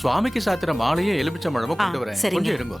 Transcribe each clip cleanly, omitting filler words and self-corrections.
சுவாமிக்கு சாத்திர மாலையும் எலுமிச்சம்பழமும் கொண்டு வரேன். சரிங்க. கொஞ்சம் இருங்க.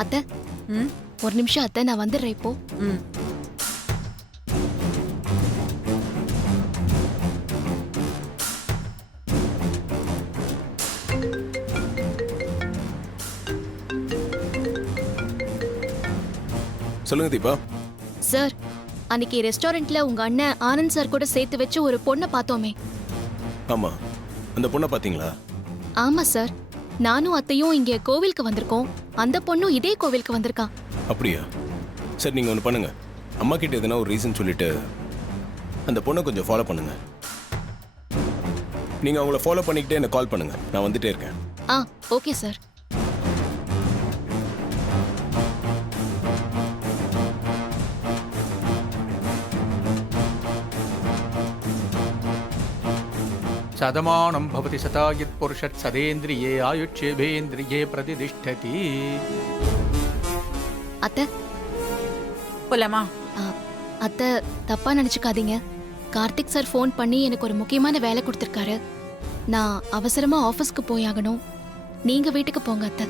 அத்தை, ஒரு நிமிஷம் அத்தை, நான் வந்துடுறேன் இப்போ. சொல்லுங்க தீபா. சார், அன்னைக்கு ரெஸ்டாரண்ட்ல உங்க அண்ணன் ஆனந்த் சார் கூட சேர்த்து வச்சு ஒரு பொண்ணை பார்த்தோமே. ஆமா, அந்த பொண்ணை பாத்தீங்களா? ஆமா சார், நானும் அத்தையும் இங்க கோவிலுக்கு வந்திருக்கோம். அந்த பொண்ணும் இதே கோவிலுக்கு வந்திருக்கான். அப்படியா? சரி, நீங்க ஒன்று பண்ணுங்க. அம்மா கிட்ட எதனா ஒரு ரீசன் சொல்லிட்டு அந்த பொண்ணை கொஞ்சம் ஃபாலோ பண்ணுங்க. நீங்க அவங்கள ஃபாலோ பண்ணிக்கிட்டே எனக்கு கால் பண்ணுங்க. நான் வந்துட்டே இருக்கேன். Okay sir. சதமானம் பவதி சதாயத் புருஷத் சதேந்திரியே ஆயுட்சேபேந்திரியே பிரதிதிஷ்டதி. அத்தை, போலாமா? அத்தை தப்பா நினைச்சுக்காதீங்க. கார்த்திக் சார் ஃபோன் பண்ணி எனக்கு ஒரு முக்கியமான வேலை கொடுத்துருக்காரு. நான் அவசரமா ஆபீஸ்க்கு போயாகணும். நீங்க வீட்டுக்கு போங்க அத்தை.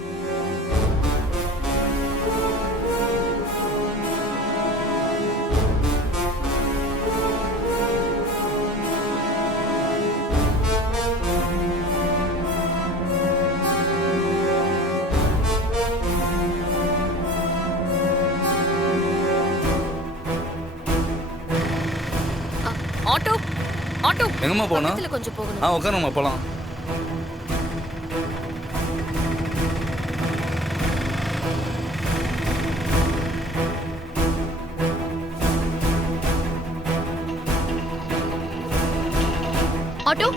ஆட்டோ ஆட்டோ எங்கம்மா போனா? கொஞ்சம் போகணும். உட்காருமா போலாம். ஆட்டோ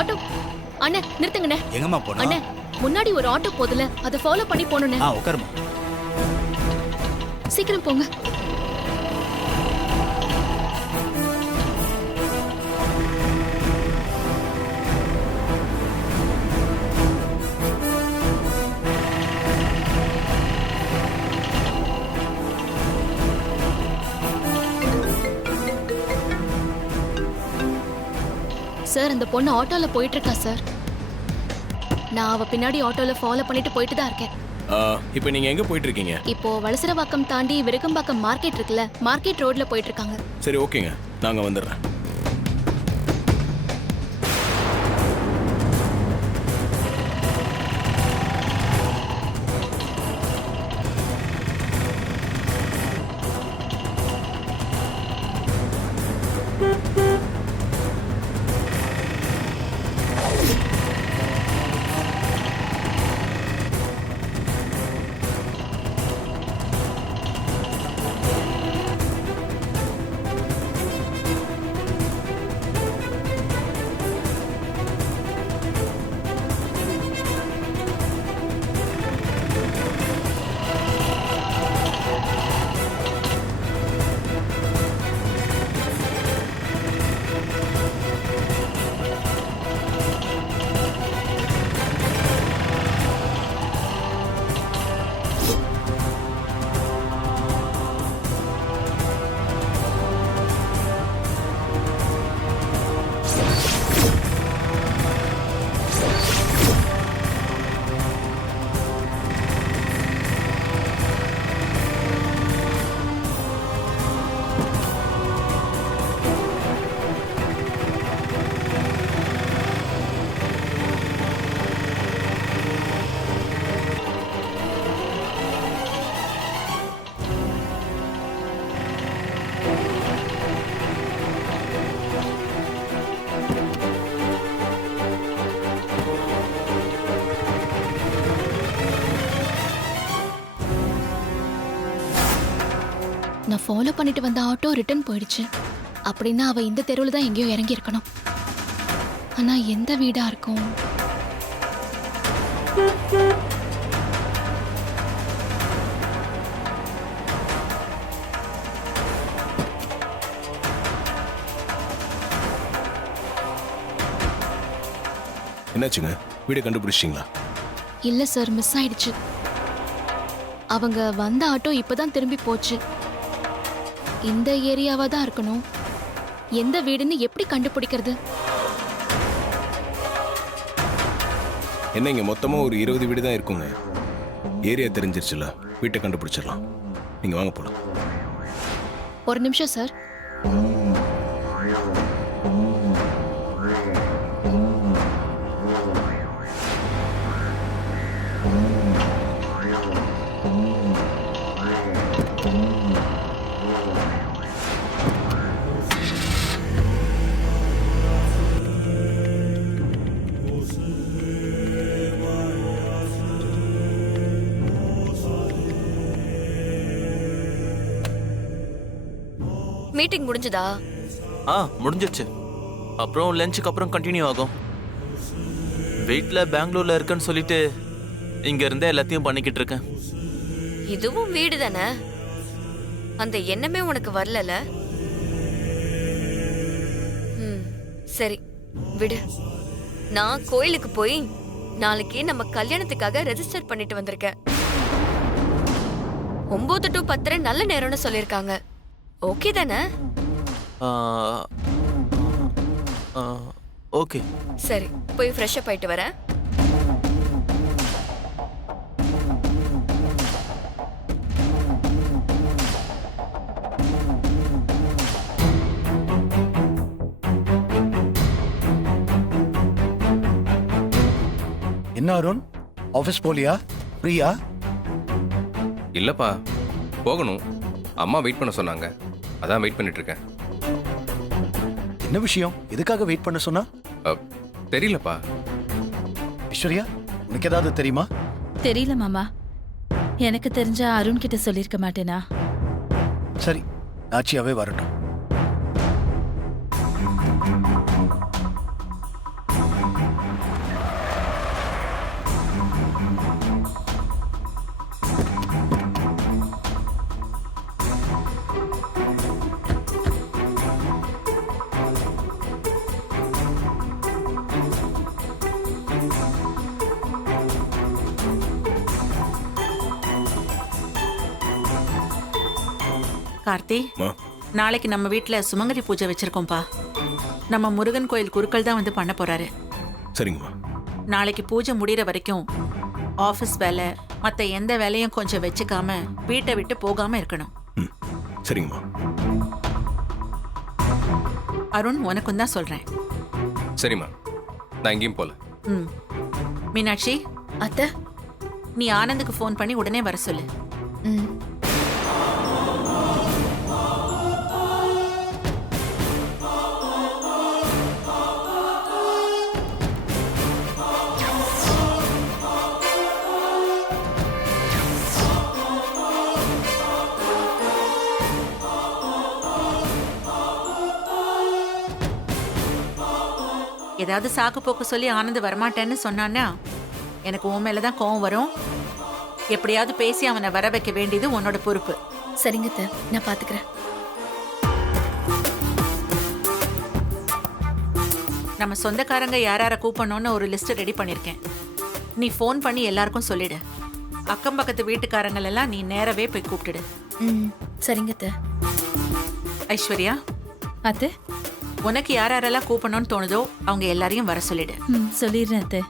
ஆட்டோ அண்ணே, நிறுத்துங்கண்ணே. எங்கம்மா போனா? அண்ணே, முன்னாடி ஒரு ஆட்டோ போதுல, அதை ஃபாலோ பண்ணி போகணுண்ணே. உட்காருமா. சீக்கிரம் போங்க. சார், அந்த பொண்ணு ஆட்டோல போயிட்டு இருக்கா சார். நான் அவ பின்னாடி ஆட்டோல ஃபாலோ பண்ணிட்டு போயிட்டு தான் இருக்கேன். இப்போ நீங்க எங்க போயிட்டு இருக்கீங்க? இப்போ வலசரவாக்கம் தாண்டி விருகம்பாக்கம் மார்க்கெட் இருக்குல்ல, மார்க்கெட் ரோட்ல போயிட்டு இருக்காங்க. சரி, ஓகேங்க, நாங்க வந்துடுறேன். நான் ஃபாலோ பண்ணிட்டு வந்த ஆட்டோ ரிட்டர்ன் போயிடுச்சு. அப்படின்னா அவ இந்த தெருவில் தான் எங்கேயோ இறங்கி இருக்கணும். ஆனா எந்த வீடா இருக்கும்? என்னாச்சுங்க, வீடை கண்டுபிடிச்சிங்களா? இல்ல சார், மிஸ் ஆயிடுச்சு. அவங்க வந்த ஆட்டோ இப்பதான் திரும்பி போச்சு. இந்த ஏரியாவா தான் இருக்கணும். எந்த வீடுன்னு எப்படி கண்டுபிடிக்கிறது? என்ன, இங்க மொத்தமா ஒரு 20 வீடு தான் இருக்குங்க. ஏரியா தெரிஞ்சிருச்சுல, வீட்டை கண்டுபிடிச்சிடலாம். நீங்க வாங்க போலாம். ஒரு நிமிஷம் சார். மீட்டிங் முடிஞ்சதா? முடிஞ்சிருச்சு. அப்புறம் லஞ்சுக்கு அப்புறம் கண்டினியூ ஆகும். வீட்டில் பெங்களூர்ல இருக்கேன்னு சொல்லிட்டு இங்க இருந்தே எல்லாத்தையும் பண்ணிக்கிட்டு இருக்கேன். இதுவும் வீடு தானே, அந்த எண்ணமே உனக்கு வரலல? சரி விடு. நான் கோயிலுக்கு போய் நாளைக்கு நம்ம கல்யாணத்துக்காக ரெஜிஸ்டர் பண்ணிட்டு வந்திருக்கேன். 9 to 10 நல்ல நேரம்னு சொல்லிருக்காங்க. ஓகே தானே? ஓகே. சரி, போய் ஃப்ரெஷ் அப் ஆயிட்டு வரேன். என்ன அருண், ஆபீஸ் போலியா? ஃப்ரீயா? இல்லப்பா, போகணும். அம்மா வெயிட் பண்ண சொன்னாங்க, அதான் வெயிட் பண்ணிட்டு இருக்கேன். என்ன விஷயம்? எதுக்காக வெயிட் பண்ண சொன்னா? தெரியலப்பா. ஐஸ்வர்யா, உனக்கு ஏதாவது தெரியுமா? தெரியல மாமா. எனக்கு தெரிஞ்சா அருண் கிட்ட சொல்லிருக்க மாட்டேனா? சரி, நாச்சியாவே வரட்டும். கார்த்தி, மா, நாளைக்கு நம்ம வீட்ல சுமங்கலி பூஜை வச்சிருக்கோம்பா. நம்ம முருகன் கோயில் குருக்கள் தான் வந்து பண்ண போறாரு. சரிங்கம்மா. நாளைக்கு பூஜை முடிகிற வரைக்கும் ஆபீஸ் வேலை மத்த எந்த வேலையும் கொஞ்சம் வச்சுக்காம வீட்டை விட்டு போகாம இருக்கணும். ம், சரிங்கம்மா. அருண், உனக்கும் தான் சொல்றேன். சரிம்மா, நான் எங்கேயும் போல. ம். மீனாட்சி, அத்தை. நீ ஆனந்துக்கு ஃபோன் பண்ணி உடனே வர சொல்லு. ம். ஏதாவது சாக்கு போக்கு சொல்லி ஆனந்த் வரமாட்டேன்னு சொன்னான்னா எனக்கு உன் மேல தான் கோவம் வரும். எப்படியாவது பேசி அவனை வர வைக்க வேண்டியது உன்னோட பொறுப்பு. சரிங்க அத்தை, நான் பாத்துக்கிறேன். நம்ம சொந்தக்காரங்க யார கூப்பிடணும்னு ஒரு லிஸ்ட் ரெடி பண்ணிருக்கேன். நீ ஃபோன் பண்ணி எல்லாருக்கும் சொல்லிடு. அக்கம் பக்கத்து வீட்டுக்காரங்கள் எல்லாம் நீ நேரவே போய் கூப்பிட்டுடு. ம், சரிங்க அத்தை. ஐஸ்வர்யா, அத்தை. உனக்கு யாரெல்லாம் கூப்பிடணும்னு தோணுதோ அவங்க எல்லாரையும் வர சொல்லிடு. சொல்லிடுறேன் அத்தை.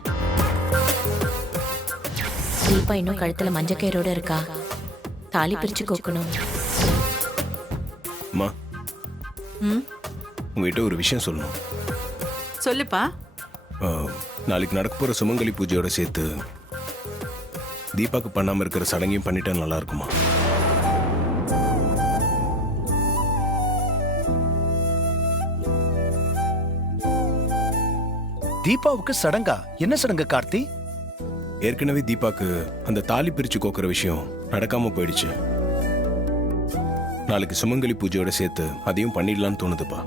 தீபா இன்னும் கழுத்துல மஞ்சக்கயிறோட இருக்கா. தாலி பிரிச்சு கோக்கணும். அம்மா, ம், உங்ககிட்ட ஒரு விஷயம் சொல்லணும். சொல்லுப்பா. நாளைக்கு நடக்க போற சுமங்கலி பூஜையோட சேர்த்து தீபாக்கு பண்ணாம இருக்கிற சடங்கையும் பண்ணிட்டா நல்லா இருக்குமா? தீபாவுக்கு சடங்கா? என்ன சடங்கு கார்த்தி? ஏற்கனவே தீபாக்கு அந்த தாலி பிரிச்சு கோக்குற விஷயம் நடக்காம போயிடுச்சு. நாளைக்கு சுமங்கலி பூஜையோட சேர்த்து அதையும் பண்ணிடலான்னு தோணுதுப்பா.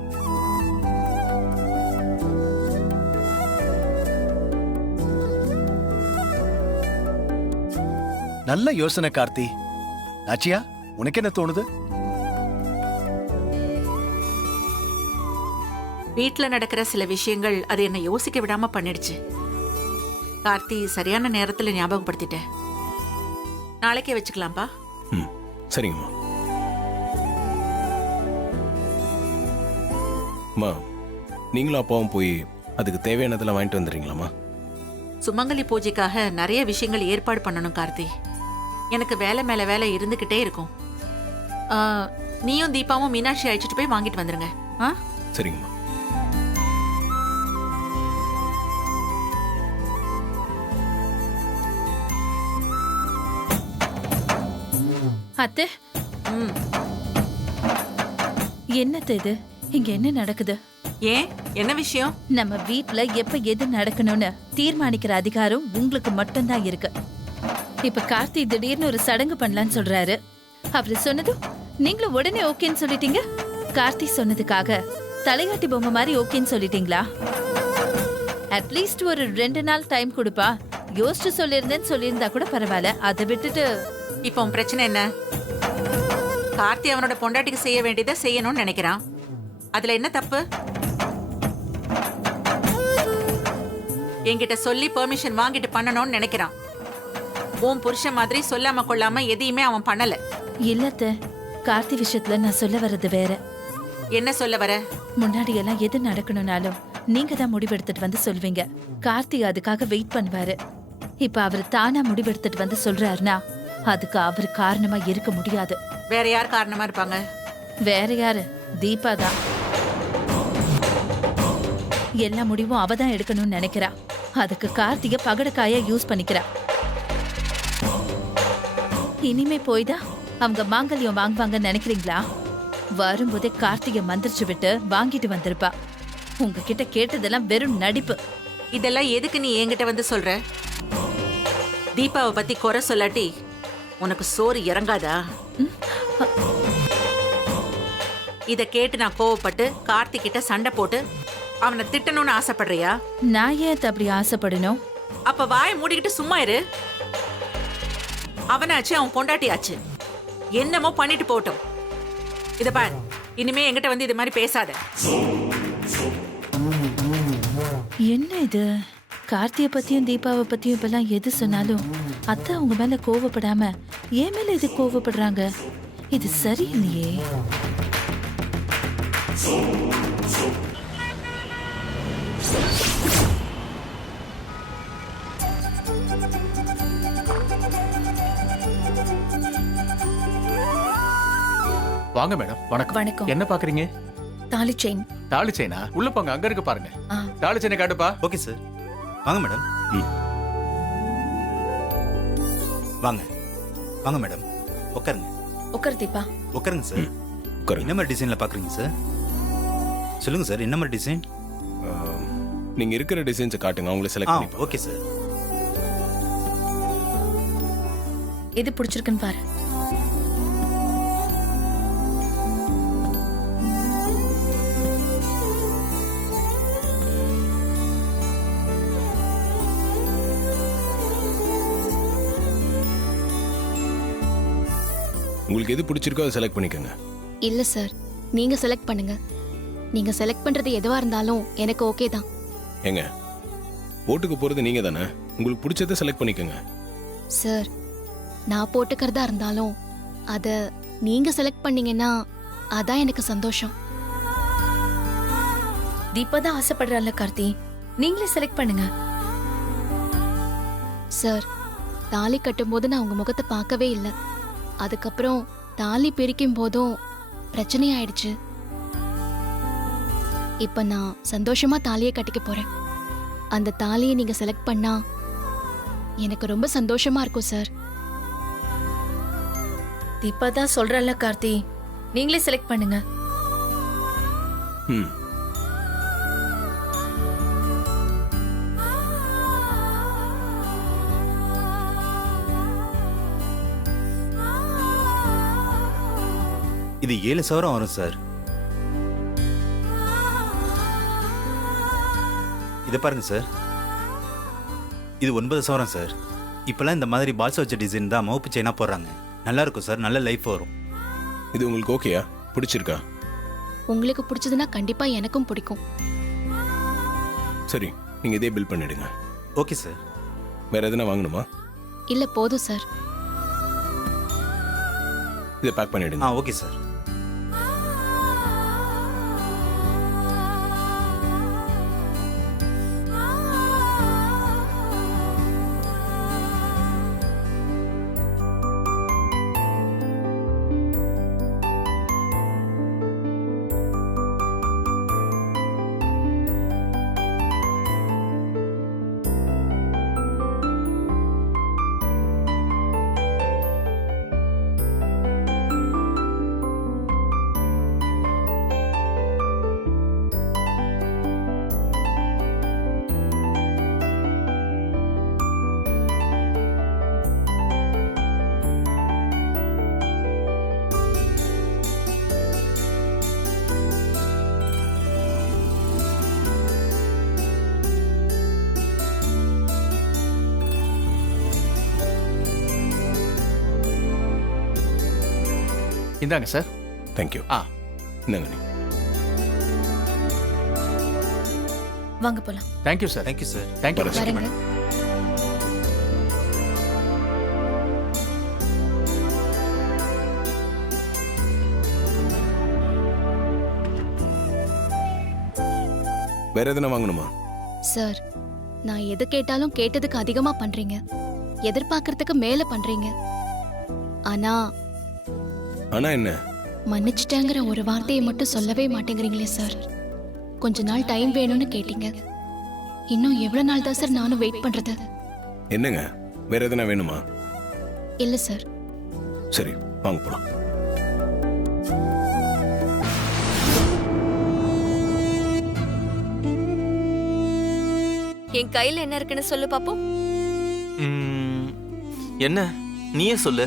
நல்ல யோசனை கார்த்தி. ஆச்சியா, உனக்கு என்ன தோணுது? வீட்ல நடக்கிற சில விஷயங்கள் அது என்ன யோசிக்க விடாம பண்ணிடுச்சு. கார்த்தி சரியான நேரத்துல ஞாபகப்படுத்திட்ட. நாளைக்கே வச்சுக்கலாம்ப்பா. ம், சரிங்கம்மா. அம்மா, நீங்களும் அப்பாவும் போய் அதுக்கு தேவையானதெல்லாம் வாங்கிட்டு வந்துடுறீங்களாம்மா? சுமங்கலி பூஜைக்காக நிறைய விஷயங்கள் ஏற்பாடு பண்ணணும் கார்த்தி. எனக்கு வேலை மேல வேலை இருந்துகிட்டே இருக்கும். நீயும் தீபாவும் மீனாட்சி அழைச்சிட்டு போய் வாங்கிட்டு வந்துருங்க. சரிங்கம்மா. அத்தை, ம். என்னது இது? இங்க என்ன நடக்குது? ஏன், என்ன விஷயம்? நம்ம வீட்ல எப்ப எது நடக்கணும்னு தீர்மானிக்கிற அதிகாரம் உங்களுக்கு மட்டும்தான் இருக்கு. இப்ப கார்த்தி திடீர்னு ஒரு சடங்கு பண்ணலான்னு சொல்றாரு. அவரு சொன்னதும் நீங்களும் உடனே ஓகேன்னு சொல்லிட்டீங்க. கார்த்தி சொன்னதுக்காக தலையாட்டி பொம்மை மாதிரி ஓகேன்னு சொல்லிட்டீங்களா? அட்லீஸ்ட் ஒரு 2 நாள் டைம் கொடுப்பா, யோசிச்சு சொல்லியிருந்தேன்னு சொல்லியிருந்தா கூட பரவாயில்ல. அதை விட்டுட்டு இப்போ உன் பிரச்சனை என்ன? கார்த்தி அவனோட பொண்டாட்டிக்கு செய்ய வேண்டியதை செய்யணும்னு நினைக்கிறான். அதுல என்ன தப்பு? என்கிட்ட சொல்லி பெர்மிஷன் வாங்கிட்டு பண்ணணும்னு நினைக்கிறான். உன் புருஷன் மாதிரி சொல்லாம கொள்ளாம எதையுமே அவன் பண்ணல. இல்லத்த, கார்த்தி விஷயத்துல நான் சொல்ல வர்றது வேற. என்ன சொல்ல வர? முன்னாடி எல்லாம் எது நடக்கணும்னாலும் நீங்க தான் முடிவெடுத்துட்டு வந்து சொல்வீங்க. கார்த்தி அதுக்காக வெயிட் பண்ணுவாரு. இப்ப அவரு தானா முடிவெடுத்துட்டு வந்து சொல்றாருன்னா அதுக்கு அவரு காரணமா இருக்க முடியாது. வேற யார் காரணமா இருப்பாங்க? வேற யாரு? தீபா தான். எல்லா முடிவும் அவதான் எடுக்கணும்னு நினைக்கிறா. அதுக்கு கார்த்திக பகடக்காயா யூஸ் பண்ணிக்கிறா. இனிமே போய்தான் அவங்க மாங்கல்யம் வாங்குவாங்கன்னு நினைக்கிறீங்களா? வரும்போதே கார்த்திகை மந்திரிச்சு விட்டு வாங்கிட்டு வந்திருப்பா. உங்ககிட்ட கேட்டதெல்லாம் வெறும் நடிப்பு. இதெல்லாம் எதுக்கு நீ என்கிட்ட வந்து சொல்ற? தீபாவை பத்தி குறை சொல்லாட்டி உனக்கு சோறு இறங்காதா? இத கேட்டு நான் கோவப்பட்டு கார்த்திக் கிட்ட சண்டை போட்டு அவனை திட்டணும்னு ஆசைப்படுறியா? நான் ஏன் அப்படி ஆசைப்படணும்? அப்ப வாயை மூடிக்கிட்டு சும்மா இரு. அவனாச்சு, அவன் பொண்டாட்டியாச்சு. என்னமோ பண்ணிட்டு போட்டோம். இத பாரு, இனிமே என்கிட்ட வந்து இது மாதிரி பேசாத. என்ன இது? கார்த்தியை பத்தியும் தீபாவை பத்தியும் இப்பெல்லாம் எது சொன்னாலும் அத்தை அவங்க மேல கோவப்படாம ஏன் மேல இது கோவப்படுறாங்க? இது சரியில்லையே. வாங்க மேடம். வணக்கம். வணக்கம். என்ன பாக்குறீங்க? தாலி செயின். தாலி செயினா? உள்ள போங்க, அங்க இருக்கு பாருங்க. தாலி செயினை காட்டுப்பா. ஓகே சார், வாங்க மேடம். வாங்க வாங்க மேடம், உட்காருங்க. உட்கார் தீபா. உட்காருங்க சார். என்ன மாதிரி டிசைன்ல பாக்குறீங்க சார்? சொல்லுங்க சார், என்ன மாதிரி டிசைன்? நீங்க இருக்கிற டிசைன்ஸை காட்டுங்க, அவங்கள செலக்ட் பண்ணி. Okay sir. எது பிடிச்சிருக்குன்னு பாரு. உங்களுக்கு எது பிடிச்சிருக்கோ அதை செலக்ட் பண்ணிக்கோங்க. இல்ல சார், நீங்க செலக்ட் பண்ணுங்க. நீங்க செலக்ட் பண்றது எதுவா இருந்தாலும் எனக்கு ஓகே தான். ஏங்க, ஓட்டுக்கு போறது நீங்க தானே, உங்களுக்கு பிடிச்சதை செலக்ட் பண்ணிக்கோங்க. சார், நான் போட்டுக்கிறதா இருந்தாலும் அத நீங்க செலக்ட் பண்ணீங்கன்னா அதான் எனக்கு சந்தோஷம். தீபா தான் ஆசைப்படுறாள்ல கார்த்தி, நீங்களே செலக்ட் பண்ணுங்க. சார், தாலி கட்டும்போது நான் உங்க முகத்தை பார்க்கவே இல்லை. அதுக்கப்புறம் தாலி பிரிக்கும் போதும் பிரச்சனை ஆயிடுச்சு. இப்ப நான் சந்தோஷமா தாலியை கட்டிக்க போறேன். அந்த தாலியை நீங்க செலக்ட் பண்ணா எனக்கு ரொம்ப சந்தோஷமா இருக்கும் சார். தீபா தான் சொல்றாள்ல கார்த்தி, நீங்களே செலக்ட் பண்ணுங்க. ம். இது 7 சவரம் வரும் சார். இதை பாருங்க சார், இது 9 சவரம் சார். இப்போல்லாம் இந்த மாதிரி பால்ஸ் வச்ச டிசைன் தான் மவுப்பு செயினாக போடுறாங்க. நல்லா இருக்கும் சார், நல்ல லைஃப் வரும். இது உங்களுக்கு ஓகேயா? பிடிச்சிருக்கா? உங்களுக்கு பிடிச்சதுன்னா கண்டிப்பா எனக்கும் பிடிக்கும். சரி, நீங்க இதே பில் பண்ணிடுங்க. Okay sir. வேற எதுனா வாங்கணுமா? இல்ல போதும் சார். இதை பேக் பண்ணிடுங்க. Okay sir. இந்தாங்க சார். தேங்க்யூ. இந்தாங்க. நீ வாங்க போலாம். Thank you sir. Thank you sir. Thank you. வரேங்க. வேற எதுனா வாங்கணுமா? சார், நான் எது கேட்டாலும் கேட்டதுக்கு அதிகமா பண்றீங்க. எதிர்பார்க்கறதுக்கு மேல பண்றீங்க. ஆனா ஆனா என்ன? மன்னிச்சிட்டேங்கிற ஒரு வார்த்தையை மட்டும் சொல்லவே மாட்டேங்கிறீங்களே சார். கொஞ்ச நாள் டைம் வேணும்னு கேட்டீங்க. இன்னும் எவ்வளவு நாள் தான் சார் நானும் வெயிட் பண்றது? என்னங்க, வேற எதுனா வேணுமா? இல்ல சார். சரி, வாங்க போலாம். என் கையில என்ன இருக்குன்னு சொல்லு பாப்போம். என்ன நீயே சொல்லு.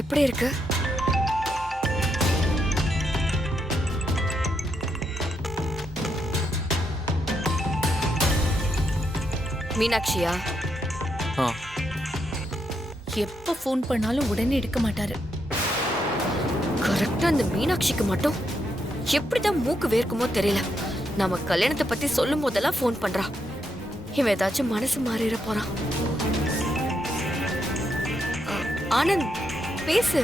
எப்படி இருக்கு? மீனாட்சியா? எப்ப ஃபோன் பண்ணாலும் உடனே எடுக்க மாட்டாரு. கரெக்டா அந்த மீனாட்சிக்கு மட்டும் எப்படிதான் மூக்கு வேர்க்குமோ தெரியல. நம்ம கல்யாணத்தை பத்தி சொல்லும் போதெல்லாம் ஃபோன் பண்றா. இவன் ஏதாச்சும் மனசு மாறிட போறான். ஆனந்த், பேசு.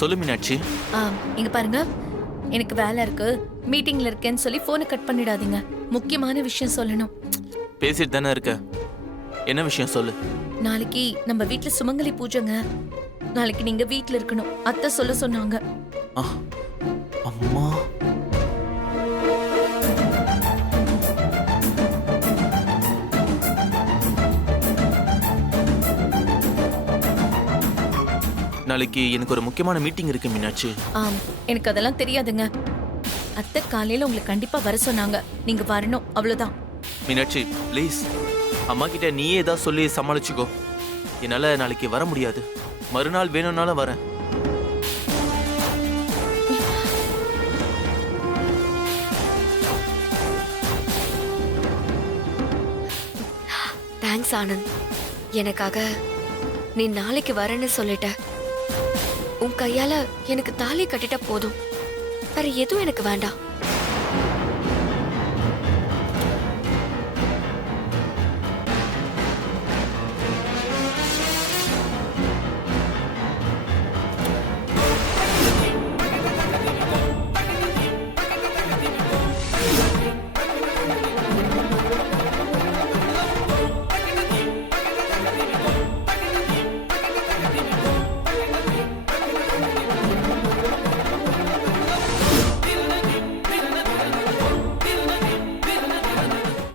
சொல்லு மீனாட்சி. இங்க பாருங்க, எனக்கு வேலை இருக்கு, மீட்டிங்ல இருக்கேன்னு சொல்லி போனை கட் பண்ணிடாதீங்க. முக்கியமான விஷயம் சொல்லணும். பேசிட்டு தானே இருக்க, என்ன விஷயம் சொல்லு. நாளைக்கு நம்ம வீட்ல சுமங்கலி பூஜைங்க. நாளைக்கு நீங்க வீட்ல இருக்கணும், அத்தை சொல்ல சொன்னாங்க. அம்மா, நாளைக்கு எனக்கு ஒரு முக்கியமான மீட்டிங் இருக்கு மீனாட்சி. எனக்கு அதெல்லாம் தெரியாதுங்க. அத்தை காலையில உங்களை கண்டிப்பா வர சொன்னாங்க, நீங்க வரணும், அவ்வளவுதான். மீனாட்சி ப்ளீஸ், அம்மா கிட்ட நீயே ஏதாவது சொல்லி சமாளிச்சுக்கோ. என்னால நாளைக்கு வர முடியாது, மறுநாள் வேணும்னாலும் வரேன். தேங்க்ஸ் ஆனந்த். எனக்காக நீ நாளைக்கு வரேன்னு சொல்லிட்ட. உன் கையால எனக்கு தாலி கட்டிட்ட போதும், வேற எதுவும் எனக்கு வேண்டாம்.